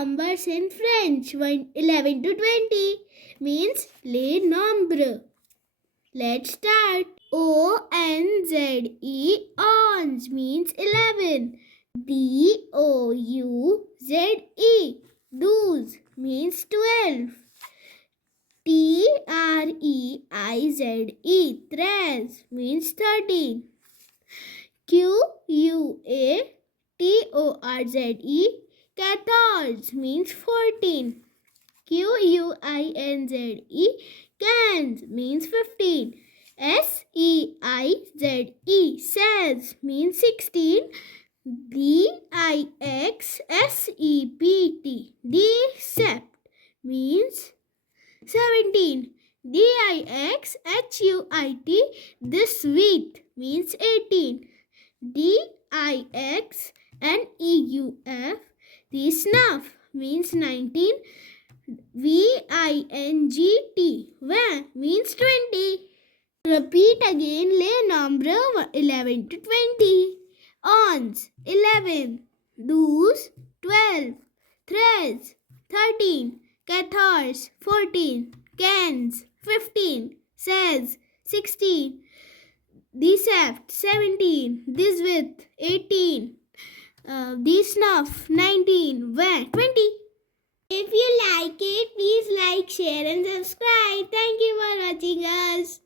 numbers in French. 11 to 20 means les nombres. Let's start. O-N-Z-E, onze means 11. D-O-U-Z-E, douze means 12. T-R-E-I-Z-E, treize means 13. Q-U-A-T-O-R-Z-E, quatorze means 14. Q-U-I-N-Z-E, quinze means 15. S-E-I-Z-E, seize means 16. D-I-X-S-E-P-T, decept means 17. D-I-X-H-U-I-T, this sweet means 18. D-I-X-N-E-U-F, the snuff means 19. V-I-N-G-T, van means 20. Repeat again les nombres 11 to 20. Onze, 11. Douze, 12. Treize, 13. Quatorze, 14. Quinze, 15. Seize, 16. Decept, 17. Dix-huit, 18. Desnuff, 19. Vingt, 20. If you like it, please like, share and subscribe. Thank you for watching us.